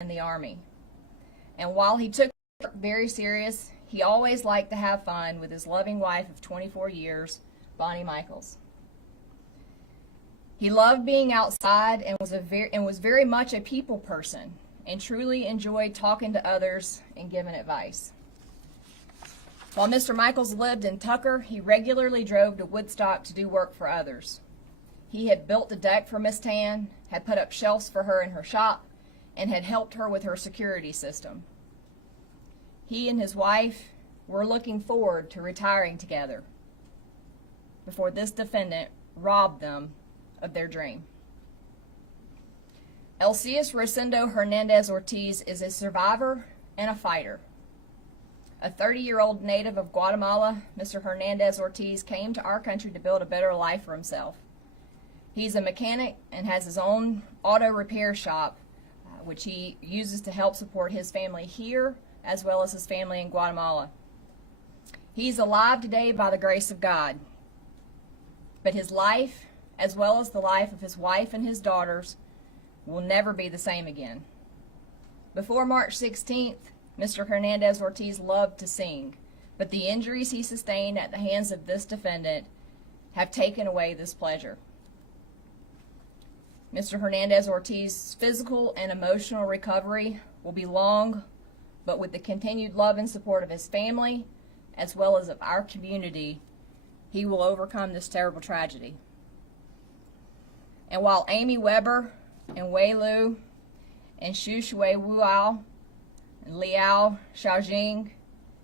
in the Army. And while he took work very serious, he always liked to have fun with his loving wife of 24 years, Bonnie Michaels. He loved being outside and was very much a people person and truly enjoyed talking to others and giving advice. While Mr. Michaels lived in Tucker, he regularly drove to Woodstock to do work for others. He had built a deck for Miss Tan, had put up shelves for her in her shop, and had helped her with her security system. He and his wife were looking forward to retiring together before this defendant robbed them of their dream. Elcias Rosendo Hernandez Ortiz is a survivor and a fighter. A 30-year-old native of Guatemala, Mr. Hernandez Ortiz came to our country to build a better life for himself. He's a mechanic and has his own auto repair shop, which he uses to help support his family here as well as his family in Guatemala. He's alive today by the grace of God, but his life, as well as the life of his wife and his daughters, will never be the same again. Before March 16th, Mr. Hernandez Ortiz loved to sing, but the injuries he sustained at the hands of this defendant have taken away this pleasure. Mr. Hernandez Ortiz's physical and emotional recovery will be long, but with the continued love and support of his family, as well as of our community, he will overcome this terrible tragedy. And while Amy Weber and Wei Lu and Xu Shui Wuao and Liao Xiaojing,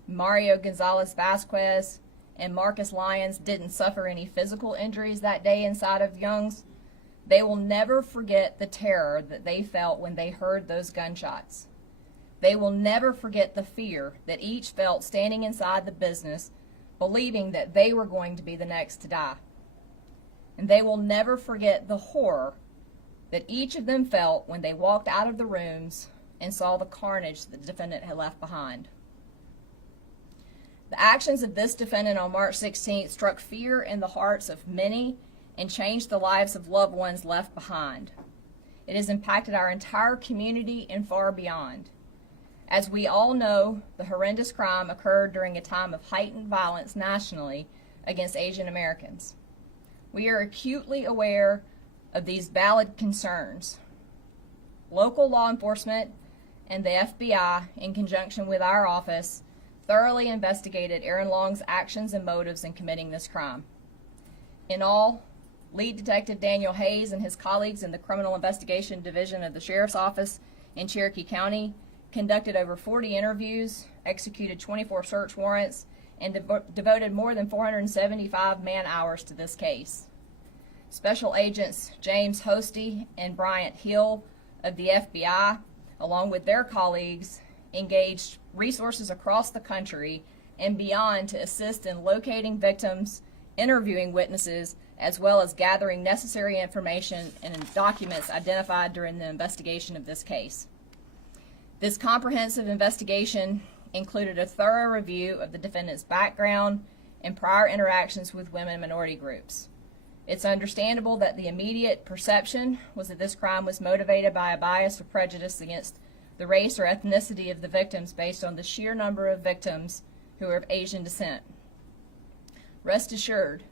Mario Gonzalez Vasquez, and Marcus Lyons didn't suffer any physical injuries that day inside of Young's, they will never forget the terror that they felt when they heard those gunshots. They will never forget the fear that each felt standing inside the business, believing that they were going to be the next to die. And they will never forget the horror that each of them felt when they walked out of the rooms and saw the carnage that the defendant had left behind. The actions of this defendant on March 16th struck fear in the hearts of many and changed the lives of loved ones left behind. It has impacted our entire community and far beyond. As we all know, the horrendous crime occurred during a time of heightened violence nationally against Asian Americans. We are acutely aware of these valid concerns. Local law enforcement and the FBI, in conjunction with our office, thoroughly investigated Aaron Long's actions and motives in committing this crime. In all, Lead Detective Daniel Hayes and his colleagues in the Criminal Investigation Division of the Sheriff's Office in Cherokee County conducted over 40 interviews, executed 24 search warrants, and devoted more than 475 man-hours to this case. Special Agents James Hosty and Bryant Hill of the FBI, along with their colleagues, engaged resources across the country and beyond to assist in locating victims, interviewing witnesses, as well as gathering necessary information and documents identified during the investigation of this case. This comprehensive investigation included a thorough review of the defendant's background and prior interactions with women and minority groups. It's understandable that the immediate perception was that this crime was motivated by a bias or prejudice against the race or ethnicity of the victims based on the sheer number of victims who are of Asian descent. Rest assured,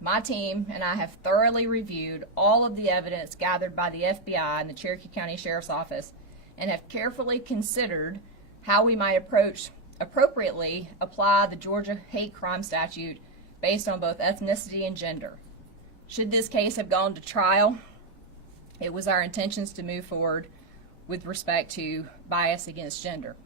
my team and I have thoroughly reviewed all of the evidence gathered by the FBI and the Cherokee County Sheriff's Office and have carefully considered how we might appropriately apply the Georgia hate crime statute based on both ethnicity and gender. Should this case have gone to trial, it was our intentions to move forward with respect to bias against gender.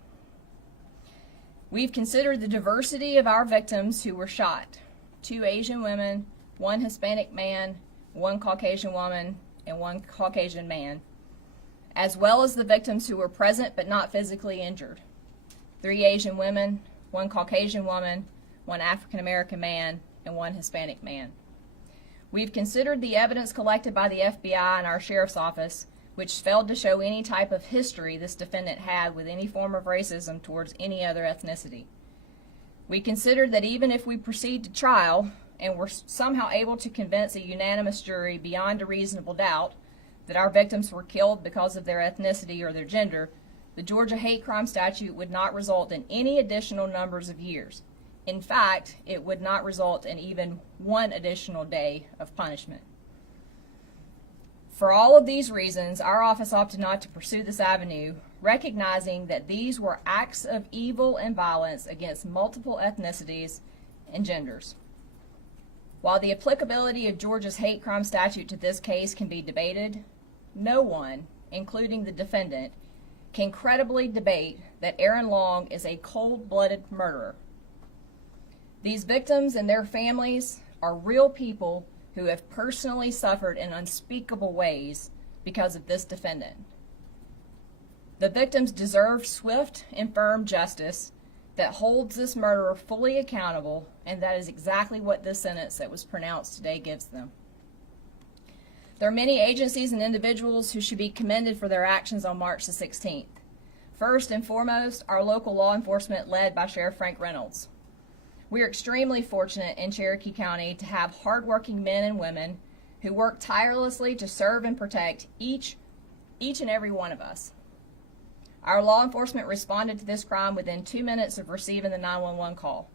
We've considered the diversity of our victims who were shot: 2 Asian women, 1 Hispanic man, 1 Caucasian woman, and 1 Caucasian man, as well as the victims who were present but not physically injured: 3 Asian women, 1 Caucasian woman, 1 African American man, and 1 Hispanic man. We've considered the evidence collected by the FBI and our Sheriff's Office, which failed to show any type of history this defendant had with any form of racism towards any other ethnicity. We considered that even if we proceed to trial and were somehow able to convince a unanimous jury beyond a reasonable doubt that our victims were killed because of their ethnicity or their gender, the Georgia hate crime statute would not result in any additional numbers of years. In fact, it would not result in even one additional day of punishment. For all of these reasons, our office opted not to pursue this avenue, recognizing that these were acts of evil and violence against multiple ethnicities and genders. While the applicability of Georgia's hate crime statute to this case can be debated, no one, including the defendant, can credibly debate that Aaron Long is a cold-blooded murderer. These victims and their families are real people who have personally suffered in unspeakable ways because of this defendant. The victims deserve swift and firm justice that holds this murderer fully accountable, and that is exactly what this sentence that was pronounced today gives them. There are many agencies and individuals who should be commended for their actions on March the 16th. First and foremost, our local law enforcement led by Sheriff Frank Reynolds. We are extremely fortunate in Cherokee County to have hardworking men and women who work tirelessly to serve and protect each and every one of us. Our law enforcement responded to this crime within 2 minutes of receiving the 911 call.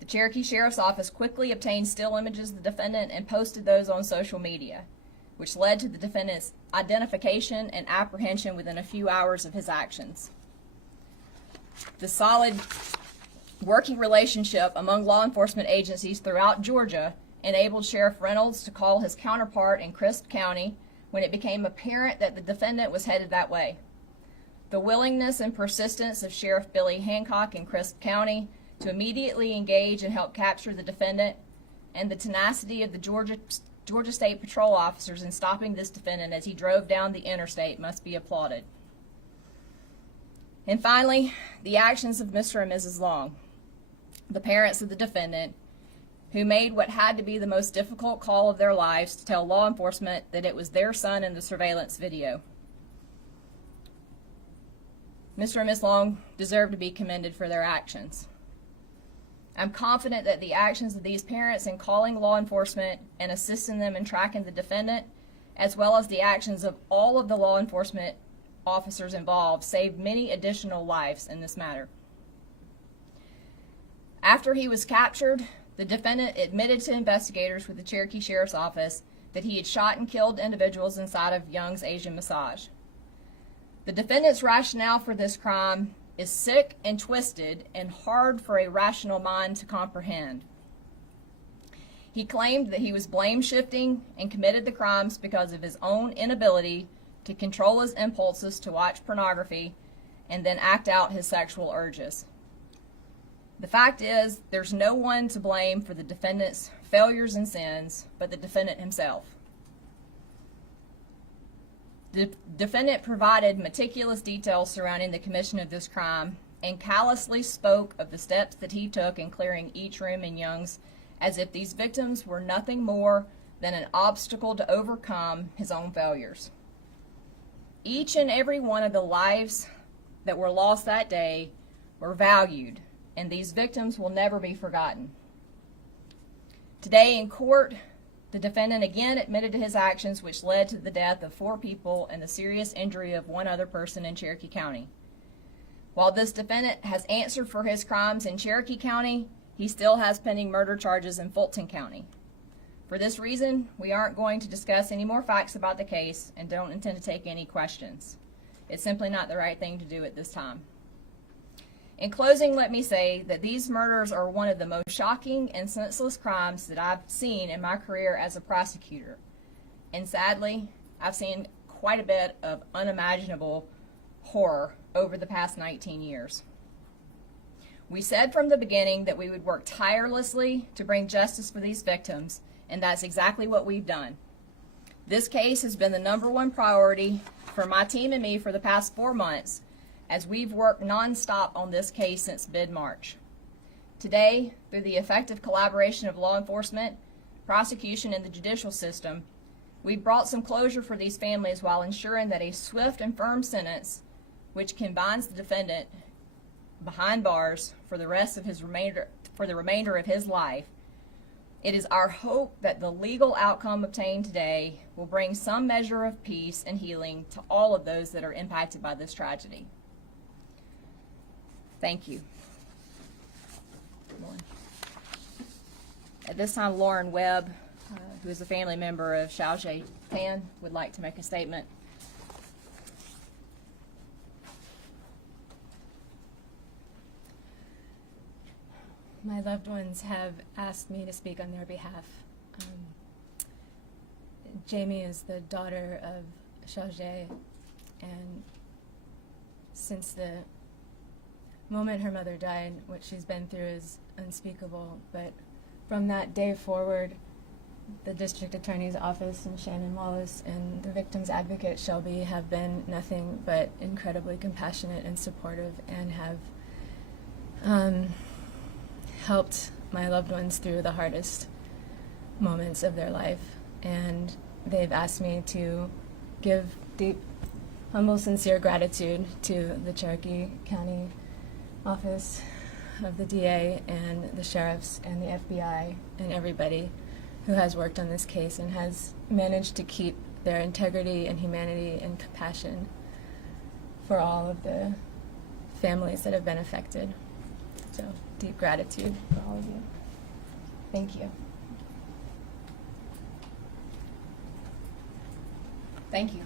The Cherokee Sheriff's Office quickly obtained still images of the defendant and posted those on social media, which led to the defendant's identification and apprehension within a few hours of his actions. The solid working relationship among law enforcement agencies throughout Georgia enabled Sheriff Reynolds to call his counterpart in Crisp County when it became apparent that the defendant was headed that way. The willingness and persistence of Sheriff Billy Hancock in Crisp County to immediately engage and help capture the defendant, and the tenacity of the Georgia State Patrol officers in stopping this defendant as he drove down the interstate must be applauded. And finally, the actions of Mr. and Mrs. Long, the parents of the defendant, who made what had to be the most difficult call of their lives to tell law enforcement that it was their son in the surveillance video. Mr. and Ms. Long deserve to be commended for their actions. I'm confident that the actions of these parents in calling law enforcement and assisting them in tracking the defendant, as well as the actions of all of the law enforcement officers involved, saved many additional lives in this matter. After he was captured, the defendant admitted to investigators with the Cherokee Sheriff's Office that he had shot and killed individuals inside of Young's Asian Massage. The defendant's rationale for this crime is sick and twisted and hard for a rational mind to comprehend. He claimed that he was blame shifting and committed the crimes because of his own inability to control his impulses to watch pornography and then act out his sexual urges. The fact is, there's no one to blame for the defendant's failures and sins but the defendant himself. The defendant provided meticulous details surrounding the commission of this crime and callously spoke of the steps that he took in clearing each room in Young's as if these victims were nothing more than an obstacle to overcome his own failures. Each and every one of the lives that were lost that day were valued, and these victims will never be forgotten. Today in court, the defendant again admitted to his actions, which led to the death of 4 people and the serious injury of 1 other person in Cherokee County. While this defendant has answered for his crimes in Cherokee County, he still has pending murder charges in Fulton County. For this reason, we aren't going to discuss any more facts about the case and don't intend to take any questions. It's simply not the right thing to do at this time. In closing, let me say that these murders are one of the most shocking and senseless crimes that I've seen in my career as a prosecutor. And sadly, I've seen quite a bit of unimaginable horror over the past 19 years. We said from the beginning that we would work tirelessly to bring justice for these victims, and that's exactly what we've done. This case has been the #1 priority for my team and me for the past 4 months, as we've worked nonstop on this case since mid-March. Today, through the effective collaboration of law enforcement, prosecution, and the judicial system, we've brought some closure for these families while ensuring that a swift and firm sentence, which binds the defendant behind bars for the remainder of his life. It is our hope that the legal outcome obtained today will bring some measure of peace and healing to all of those that are impacted by this tragedy. Thank you. At this time, Lauren Webb, who is a family member of Cherokee Pan, would like to make a statement. My loved ones have asked me to speak on their behalf. Jamie is the daughter of Cherokee, and since the moment her mother died, what she's been through is unspeakable. But from that day forward, the District Attorney's Office and Shannon Wallace and the Victims Advocate Shelby have been nothing but incredibly compassionate and supportive, and have helped my loved ones through the hardest moments of their life. And they've asked me to give deep, humble, sincere gratitude to the Cherokee County Office of the DA and the sheriffs and the FBI and everybody who has worked on this case and has managed to keep their integrity and humanity and compassion for all of the families that have been affected. So, deep gratitude for all of you. Thank you. Thank you.